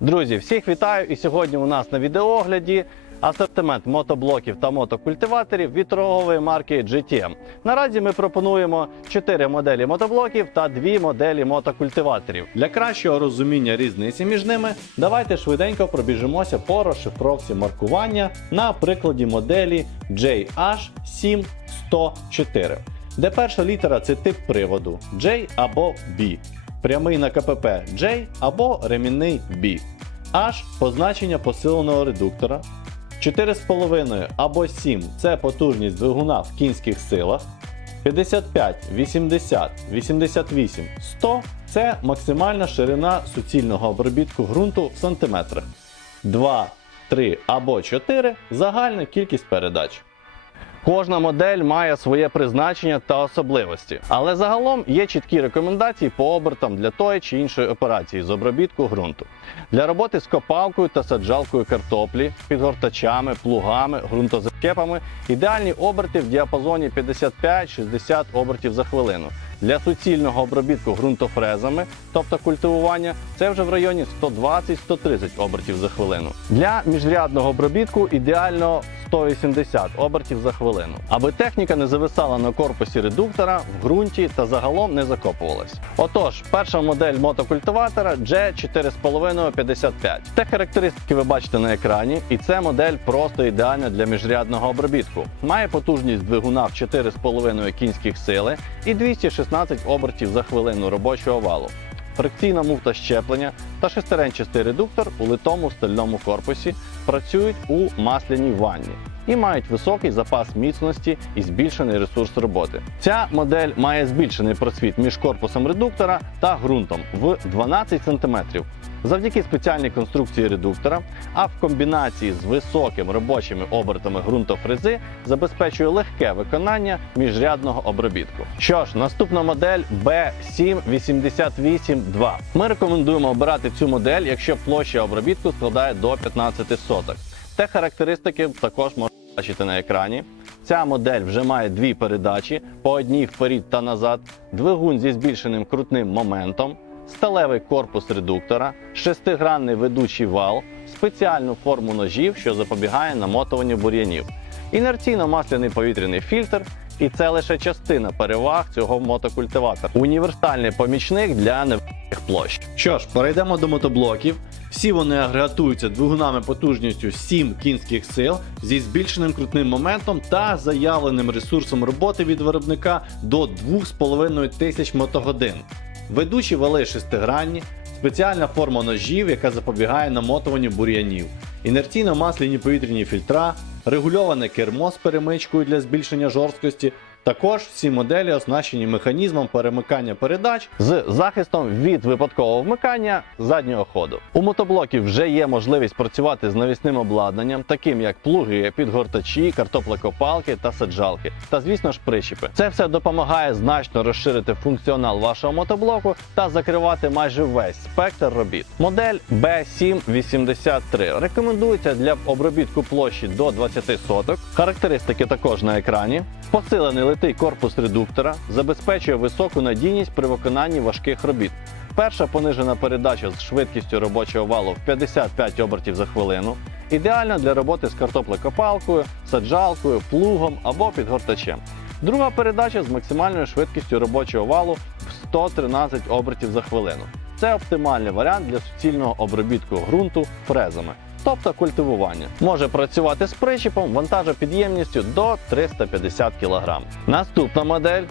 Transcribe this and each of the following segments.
Друзі, всіх вітаю! І сьогодні у нас на відеоогляді асортимент мотоблоків та мотокультиваторів від торгової марки GTM. Наразі ми пропонуємо 4 моделі мотоблоків та 2 моделі мотокультиваторів. Для кращого розуміння різниці між ними, давайте швиденько пробіжимося по розшифровці маркування на прикладі моделі JH7104, де перша літера це тип приводу J або B прямий на КПП J або ремінний B. H позначення посиленого редуктора. 4,5 або 7 це потужність двигуна в кінських силах. 55, 80, 88, 100 це максимальна ширина суцільного обробітку ґрунту в сантиметрах. 2, 3 або 4 загальна кількість передач. Кожна модель має своє призначення та особливості, але загалом є чіткі рекомендації по обертам для тої чи іншої операції з обробітку ґрунту. Для роботи з копалкою та саджалкою картоплі, підгортачами, плугами, ґрунтозакепами ідеальні оберти в діапазоні 55-60 обертів за хвилину. Для суцільного обробітку ґрунтофрезами, тобто культивування, це вже в районі 120-130 обертів за хвилину. Для міжрядного обробітку ідеально 180 обертів за хвилину, аби техніка не зависала на корпусі редуктора в ґрунті та загалом не закопувалась. Отож, перша модель мотокультиватора G4,555. Те характеристики ви бачите на екрані, і це модель просто ідеальна для міжрядного обробітку. Має потужність двигуна в 4,5 кінських сили і 216 обертів за хвилину робочого валу. Фрикційна муфта щеплення та шестеренчастий редуктор у литому стальному корпусі працюють у масляній ванні і мають високий запас міцності і збільшений ресурс роботи. Ця модель має збільшений просвіт між корпусом редуктора та ґрунтом в 12 см. Завдяки спеціальній конструкції редуктора, а в комбінації з високими робочими обертами ґрунтофрези забезпечує легке виконання міжрядного обробітку. Що ж, наступна модель B788-2. Ми рекомендуємо обирати цю модель, якщо площа обробітку складає до 15 соток. Те характеристики також можна бачити на екрані. Ця модель вже має дві передачі по одній вперед та назад, двигун зі збільшеним крутним моментом, сталевий корпус редуктора, шестигранний ведучий вал, спеціальну форму ножів, що запобігає намотуванню бур'янів, інерційно-масляний повітряний фільтр. І це лише частина переваг цього мотокультиватора. Універсальний помічник для невеликих площ. Що ж, перейдемо до мотоблоків. Всі вони агрегатуються двигунами потужністю 7 кінських сил зі збільшеним крутним моментом та заявленим ресурсом роботи від виробника до 2,5 тисяч мотогодин. Ведучі вали шестигранні, спеціальна форма ножів, яка запобігає намотуванню бур'янів, інерційно-масляні повітряні фільтра, регульоване кермо з перемичкою для збільшення жорсткості. Також всі моделі оснащені механізмом перемикання передач з захистом від випадкового вмикання заднього ходу. У мотоблоків вже є можливість працювати з навісним обладнанням, таким як плуги, підгортачі, картоплекопалки та саджалки, та звісно ж причіпи. Це все допомагає значно розширити функціонал вашого мотоблоку та закривати майже весь спектр робіт. Модель B783 рекомендується для обробітку площі до 20 соток. Характеристики також на екрані. Посилений литий корпус редуктора забезпечує високу надійність при виконанні важких робіт. Перша понижена передача з швидкістю робочого валу в 55 обертів за хвилину. Ідеальна для роботи з картоплекопалкою, саджалкою, плугом або підгортачем. Друга передача з максимальною швидкістю робочого валу в 113 обертів за хвилину. Це оптимальний варіант для суцільного обробітку ґрунту фрезами тобто культивування. Може працювати з причіпом вантажопідємністю до 350 кг. Наступна модель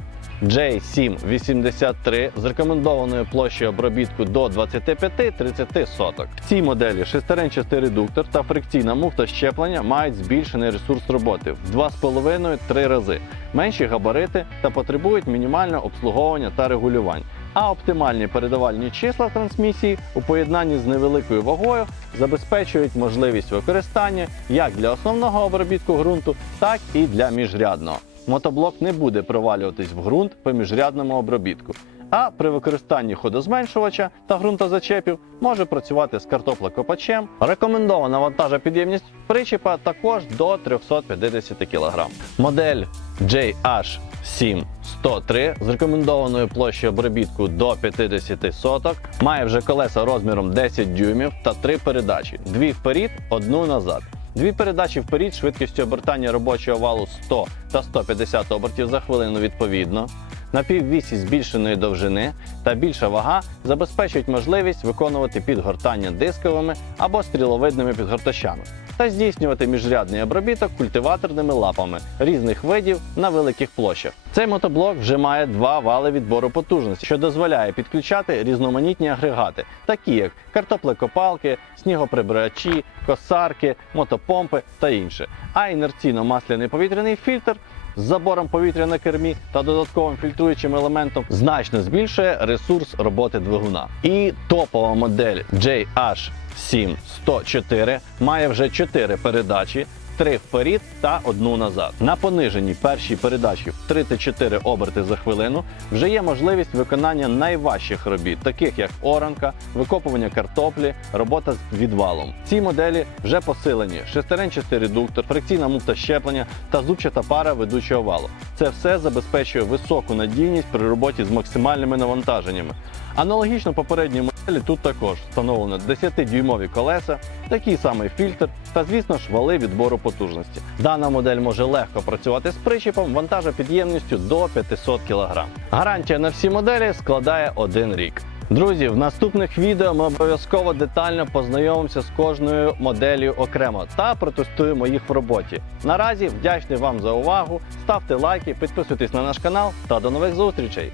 J783 з рекомендованою площею обробітку до 25-30 соток. В цій моделі шестеренчастий редуктор та фрикційна муфта щеплення мають збільшений ресурс роботи в 2,5-3 рази, менші габарити та потребують мінімального обслуговування та регулювань. А оптимальні передавальні числа трансмісії у поєднанні з невеликою вагою забезпечують можливість використання як для основного обробітку ґрунту, так і для міжрядного. Мотоблок не буде провалюватись в ґрунт по міжрядному обробітку, а при використанні ходозменшувача та ґрунтозачепів може працювати з картоплекопачем. Рекомендована вантажопідємність причіпа також до 350 кг. Модель JH7103 з рекомендованою площею обробітку до 50 соток має вже колеса розміром 10 дюймів та три передачі: дві вперед, одну назад. Дві передачі вперед швидкістю обертання робочого валу 100 та 150 обертів за хвилину відповідно. Напіввісі збільшеної довжини та більша вага забезпечують можливість виконувати підгортання дисковими або стріловидними підгортачами та здійснювати міжрядний обробіток культиваторними лапами різних видів на великих площах. Цей мотоблок вже має два вали відбору потужності, що дозволяє підключати різноманітні агрегати, такі як картоплекопалки, снігоприбирачі, косарки, мотопомпи та інше. А інерційно-масляний повітряний фільтр з забором повітря на кермі та додатковим фільтруючим елементом значно збільшує ресурс роботи двигуна. І топова модель JH7104 має вже 4 передачі. Три вперед та одну назад. На пониженій першій передачі в 34 оберти за хвилину вже є можливість виконання найважчих робіт, таких як оранка, викопування картоплі, робота з відвалом. Ці моделі вже посилені шестеренчастий редуктор, фрикційна муфта щеплення та зубчата пара ведучого валу. Це все забезпечує високу надійність при роботі з максимальними навантаженнями. Аналогічно попередній моделі тут також встановлено 10-дюймові колеса, такий самий фільтр та, звісно ж, вали відбору потужності. Дана модель може легко працювати з причіпом вантажопідємністю до 500 кг. Гарантія на всі моделі складає один рік. Друзі, в наступних відео ми обов'язково детально познайомимося з кожною моделлю окремо та протестуємо їх в роботі. Наразі вдячний вам за увагу. Ставте лайки, підписуйтесь на наш канал та до нових зустрічей!